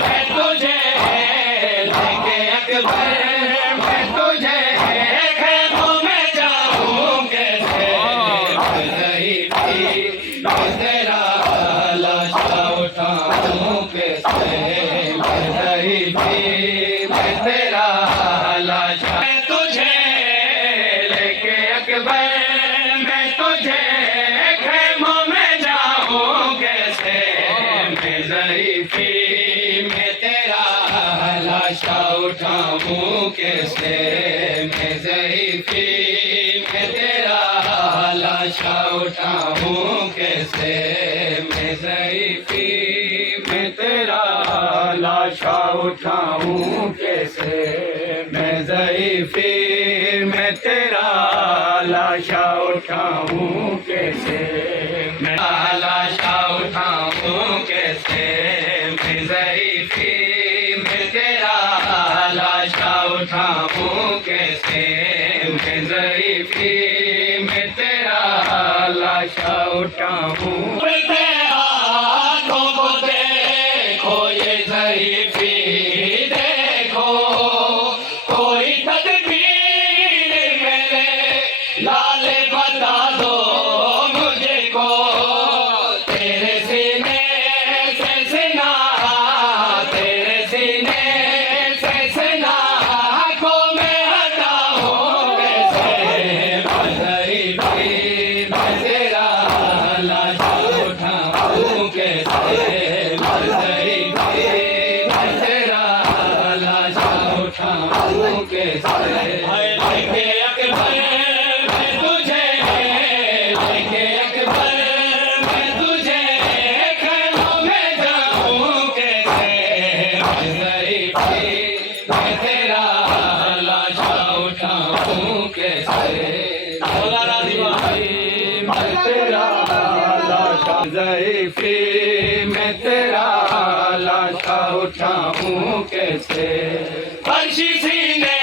मैं तुझे लेके अकबर, मैं तुझे खेतों में जाऊं कैसे, मैं तेरा लाशा उठाऊं कैसे, मैं तेरा लाशा, मैं तुझे लेके अकबर, मैं तुझे खेमों में जाऊं कैसे, मैं ज़रीफ़ी मैं तेरा लाशा उठाऊं कैसे, मैं ज़रीफ़ी मैं तेरा लाशा उठाऊं कैसे, मैं ज़रीफ़ी मैं तेरा लाशा उठाऊं कैसे, मैं ज़रीफ़ी मैं तेरा लाशा उठाऊं कैसे, मैं लाशा उठाऊं कैसे, मैं ज़रीफ़ी मैं तेरा लाशा उठाऊं कैसे, मैं ज़रीफ़ी मैं तेरा लाशा उठाऊं, हाथों को देखो ये ज़रीफ़ी देखो, कोई तदबीर मेरे लाल बता दो मुझको, तेरे सीने से सीना, तेरे सीने से सीना को मैं हटाऊं कैसे, मैं ज़रीफ़ी मैं तेरा लाशा उठाऊं कैसे, मैं ज़रीफ़ी मैं तेरा लाशा उठाऊं कैसे, लेके अकबर मैं तुझे, लेके अकबर मैं तुझे खेमों में जाऊं कैसे, मैं ज़रीफ़ी मैं तेरा लाशा उठाऊं कैसे, मैं तेरा लाशा, ज़रीफ़ी मैं तेरा लाशा उठाऊं कैसे, फर्शी सीने